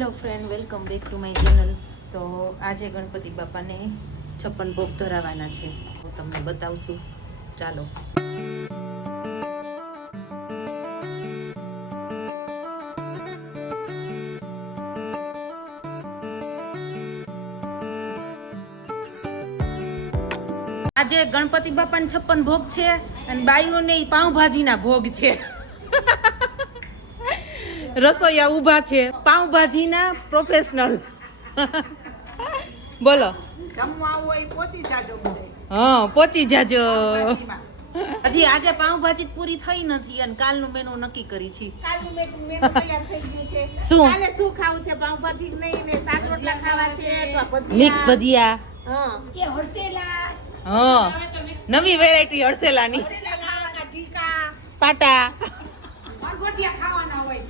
Hello friend, welcome back to my channel. તો આજે ગણપતિ બાપાને 56 ભોગ ધરાવવાના છે, હું તમને બતાવશું. ચાલો. આજે ગણપતિ બાપાને 56 ભોગ છે અને બાઈઓને પાઉંભાજીના ભોગ છે. રસોઈયા ઊભા છે, પાઉંભાજીના પ્રોફેશનલ. બોલો. હા, પહોંચી જાજો. હજી આજે પાઉંભાજી પૂરી થઈ નથી અને કાલનું મેનુ નક્કી કરી છે. કાલનું મેનુ તૈયાર થઈ ગયું છે. શું કાલે શું ખાવું છે? પાઉંભાજી નહીં ને શાક રોટલા ખાવા છે તો ભજીયા, મિક્સ ભજીયા. હા કે હરસેલા. હા, નવી વેરાયટી હરસેલાની. હરસેલા ટીકા, પાટા, અરગોઠિયા ખાવાના હોય.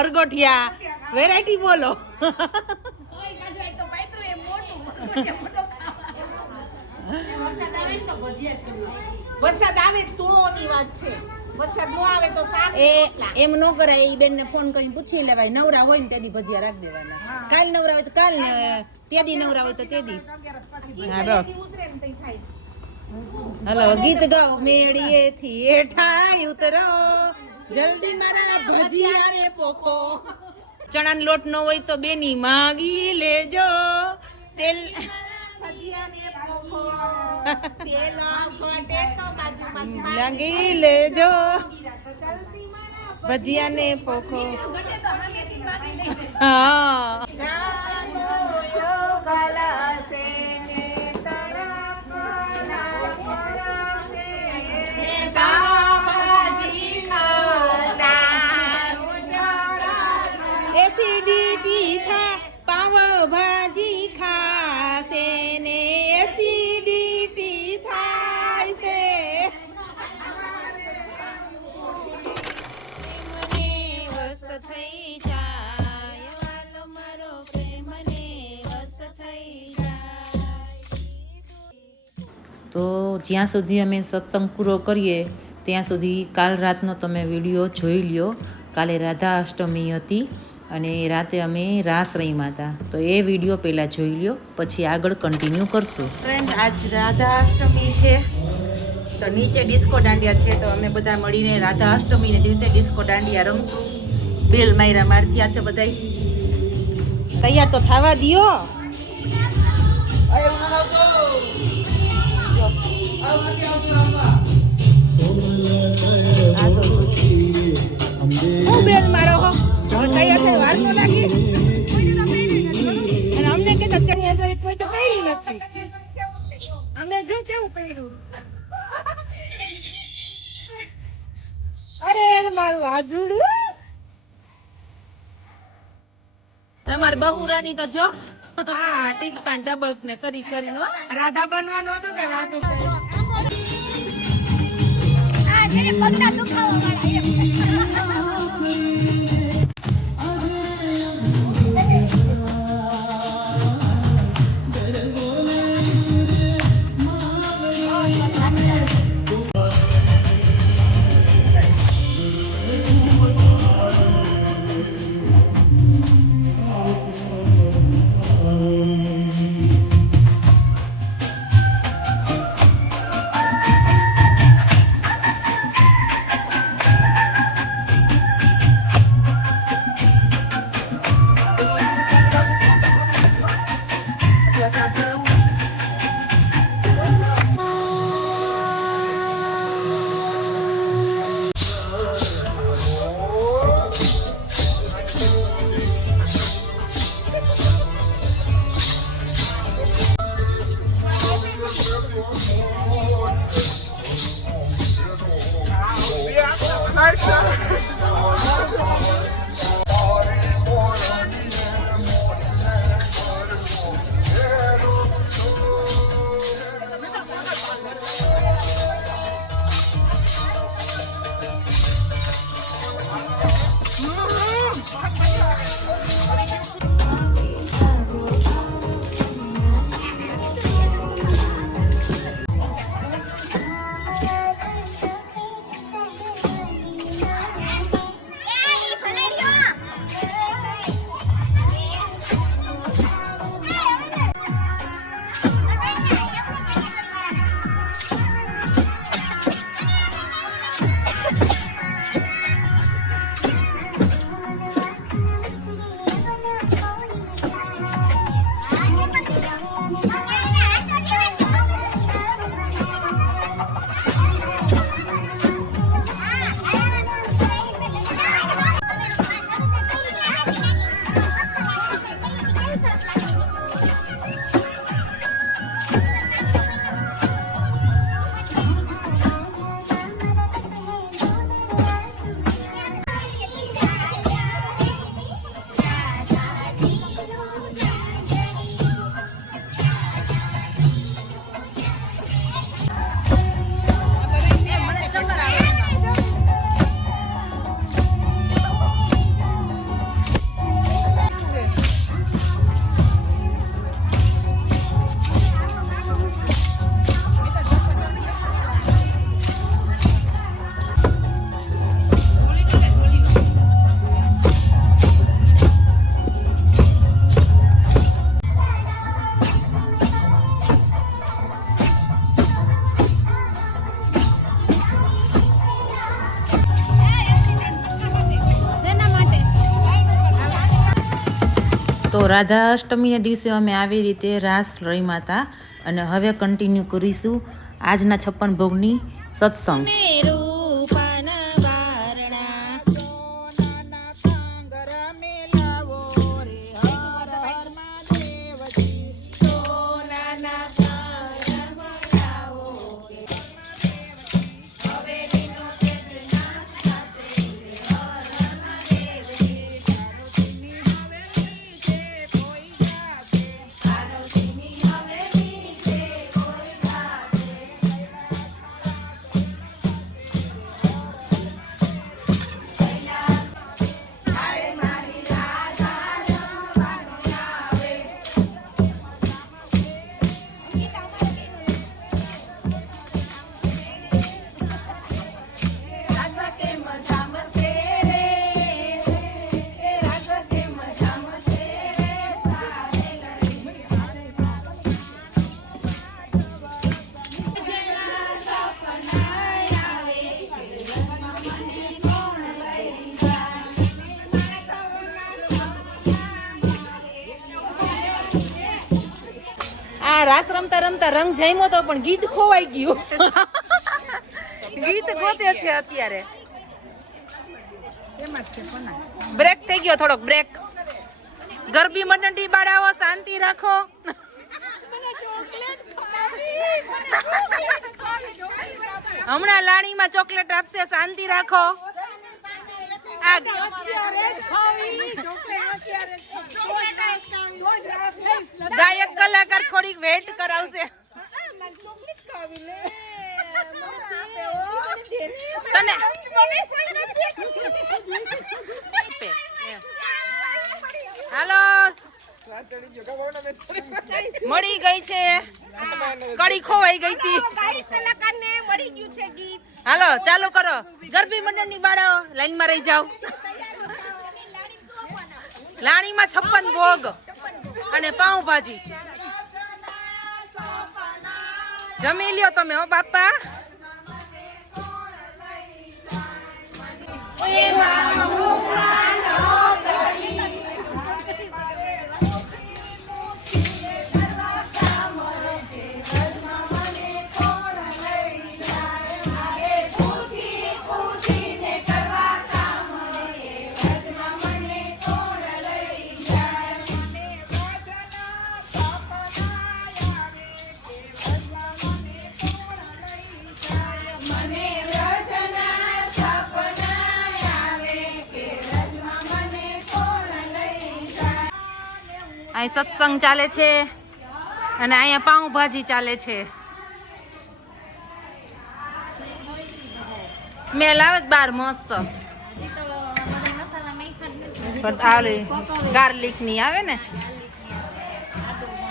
અરગોઠિયા વેરાયટી બોલો. ઓય બાજુ આ તો પાત્રો એ મોટું અરગોઠિયા મોટો ખાવા. વરસાદ આવે તો ની વાત છે. વરસાદ ન આવે તો શાક એ એમ ન કરાય. એ બેનને ફોન કરીને પૂછી લેવાય. નવરા હોય ને તેદી ભજીયા રાખી દેવાના. કાલ નવરા હોય તો કાલ ને તેદી નવરા હોય તો તેદી. હા બસ. ઉતરે ને તઈ થાય. હલો, ગીત ગાઓ. મેળીએથી હેઠાય ઉતરો, જલ્દી મારા ભજીયા રે પોખો. ચણાનો લોટ ન હોય તો બેની માગી લેજો. તેલ ભજીયાને પોખો, તેલ ઘટે તો બાજુમાં લાગી લેજો. જલ્દી મારા ભજીયાને પોખો. ઘટે તો હંગેથી માગી લેજો. હા, જાનો ચોગલસે ને તડકના પડસે ને પાવભાજી ખાતા ઉંડાળા. એસિડિટી થાય પાવભાજી ખાશે ને એસિડિટી થાય છે. મને વસ્ત થઈ જાય, વાલો મારો પ્રેમને વસ્ત થઈ જાય. તો જ્યાં સુધી અમે સત્સંગ પૂરો કરીએ ત્યાં સુધી કાલ રાતનો તમે વિડીયો જોઈ લ્યો. કાલે રાધા અષ્ટમી હતી અને રાતે અમે રાસ રમ્યા હતા, તો એ વિડીયો પહેલાં જોઈ લ્યો, પછી આગળ કન્ટિન્યુ કરશું. ફ્રેન્ડ, આજ રાધા અષ્ટમી છે તો નીચે ડિસ્કો દાંડિયા છે, તો અમે બધા મળીને રાધા અષ્ટમીને દિવસે ડિસ્કો દાંડિયા રમશું. બેલ માયરા મારથિયા છે બધાય. તૈયાર તો થવા દ્યો. હું બેલ મારો હો તૈયાર થઈ વાર ન લાગી. અને અમને કે તો ચણિયા ચોળી કોઈ તો પહેરી નથી. અમને જો કેવું પહેર્યું. અરે મારું આધુડું. તમાર બહુરાની તો જો હા ટીપા ડબક ને કરી કરી રાધા બનવાનું હતું કે રાધે આ જે પગના દુખાવા વાળા એમ. તો રાધા અષ્ટમીના દિવસે અમે આવી રીતે રાસ રમ્યા હતા અને હવે કન્ટિન્યુ કરીશું આજના 56 ભોગની સત્સંગ. રાસ રમતા રમતા રંગ જામ્યો તો પણ ગીત ખોવાઈ ગયું. ગીત ગોતે છે અત્યારે. બ્રેક થઈ ગયો થોડોક બ્રેક. ગરબી મંડળી બાળાઓ શાંતિ રાખો. હમણાં લાણીમાં ચોકલેટ આપશે, શાંતિ રાખો. ગાયક કલાકાર થોડીક વેટ કરાવશે. તને હાલો મળી ગઈ છે, કડી ખોવાઈ ગઈ હતી. હાલો ચાલુ કરો. ગરબી મંડળની બાળાઓ લાઈનમાં રહી જાઓ. લાણીમાં 56 ભોગ અને પાઉંભાજી જમી લ્યો તમે. હો બાપા અહીં સત્સંગ ચાલે છે અને અહીંયા પાઉંભાજી ચાલે છે. સ્મેલ આવે જ બહાર મસ્ત. ગાર્લિક ની આવે ને,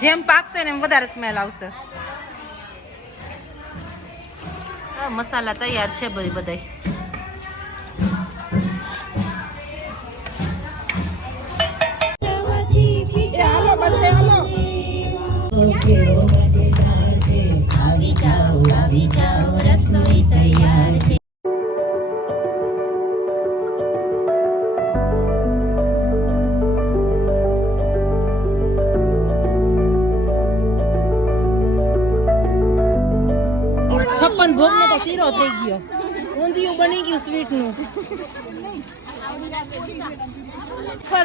જેમ પાકશે ને એમ વધારે સ્મેલ આવશે. મસાલા તૈયાર છે બધા. આવી જાઓ રસોઈ તૈયાર છે. છપ્પન ભોગ નો તો શીરો થઈ ગયો, ઊંધિયું બની ગયું સ્વીટ નું.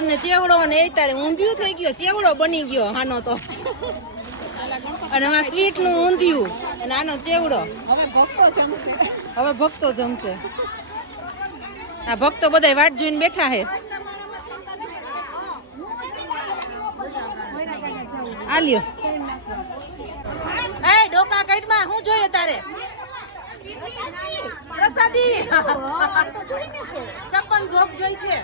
ને ચેવડો ને એ તારે ઊંધિયું થઈ ગયો, ચેવડો બની ગયો આનો તો. અને આમાં સ્વીટ નું ઊંધિયું અને આનો ચેવડો. હવે ભક્તો જમશે. આ ભક્તો બધા વાટ જોઈને બેઠા હે. આ લ્યો. એ ડોકા કાઢમાં શું જોઈએ તારે? પ્રસાદી 56 ભોગ જોઈ છે.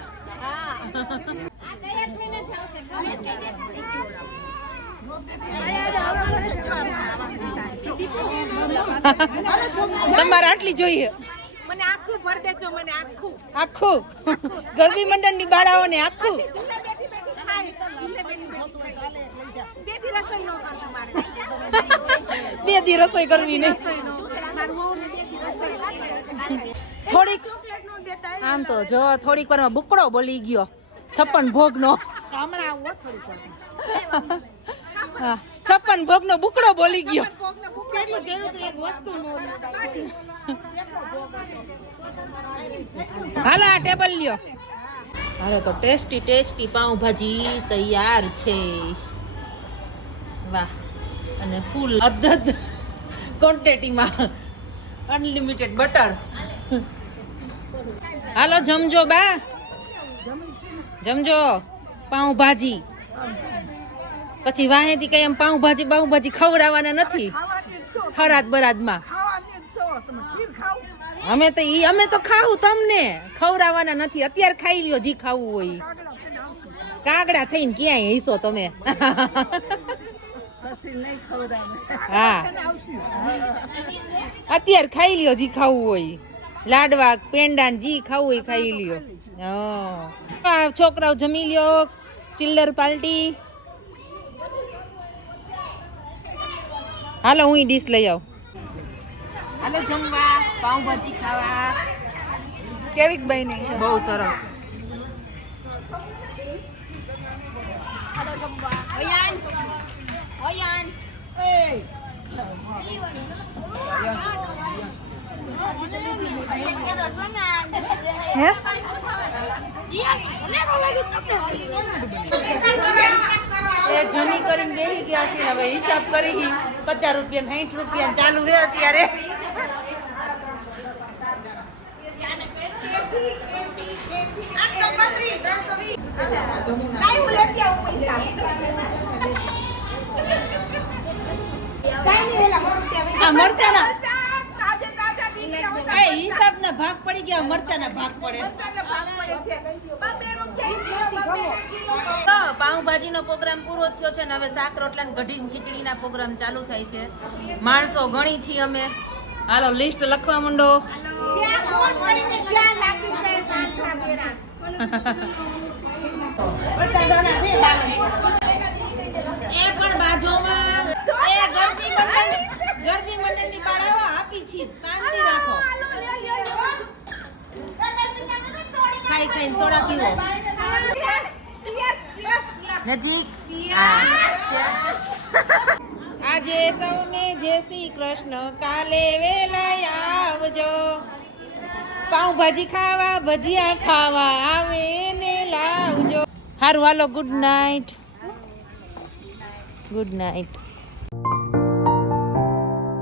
તમારે આટલી જોઈએ? મને આખું ભર દેજો, મને આખું આખું. ગરબી મંડળની બાળાઓને આખું. બે દી રસોઈ કરવી નહીં. થોડીક આમ તો જો થોડીક વારમાં બુકડો બોલી ગયો 56 ભોગ નો. હમણાં આવું હો થોડીક વાર. 56 ભોગનો બુકડો બોલી ગયો. કેટલું કર્યું તો એક વસ્તુ હાલો આ ટેબલ લ્યો. હાલો તો ટેસ્ટી ટેસ્ટી પાઉંભાજી તૈયાર છે. વાહ, અને ફૂલ અદદ ક્વોન્ટિટીમાં અનલિમિટેડ બટર. હાલો જમજો બા, જમજો પાઉંભાજી. પછી વાહેથી કઈ એમ પાઉંભાજી ખવડાવવાના નથી હરાત બરાતમાં. અમે તો ખાવું, તમને ખવડાવવાના નથી. અત્યારે ખાઈ લ્યો જી ખાવું હોય. કાગડા થઈને ક્યાંય હિસો તમે. હા અત્યારે ખાઈ લ્યો જી ખાવું હોય. લાડવા પેંડા જી ખાવું હોય ખાઈ લ્યો. હા છોકરાઓ જમી લ્યો. ચિલ્લર પાર્ટી. હાલો હું ડીશ લઈ આવું. હાલો જમવા, પાઉંભાજી ખાવા. કેવીક બની છે? બહુ સરસ. હાલો જમવા. અયાન અયાન હે એ જમી કરીને બેસી ગયા છે. હવે હિસાબ કરી 50 રૂપિયા 60 રૂપિયા ચાલુ છે અત્યારે. આ મરચાના હિસાબના ભાગ પડી ગયા. મરચાના ભાગ પડે. પાઉંભાજીનો પ્રોગ્રામ પૂરો થયો છે ને હવે શાક રોટલા ને કઢી ખીચડીના પ્રોગ્રામ ચાલુ થાય છે. માણસો ઘણી છીએ અમે. હાલો લિસ્ટ લખવા માંડો. એ પણ બાજુમાં એ ગરબી મંડળની બાળાઓ આપી છે. શાંતિ રાખો. ખાઈ ખાઈને સોડા પીવો. નજીક. આજે સૌને જય શ્રી કૃષ્ણ. કાલે વેલા આવજો. પાઉંભાજી ખાવા, ભજીયા ખાવા આવે ને લાવજો. હારું હાલો. Good night. Good night.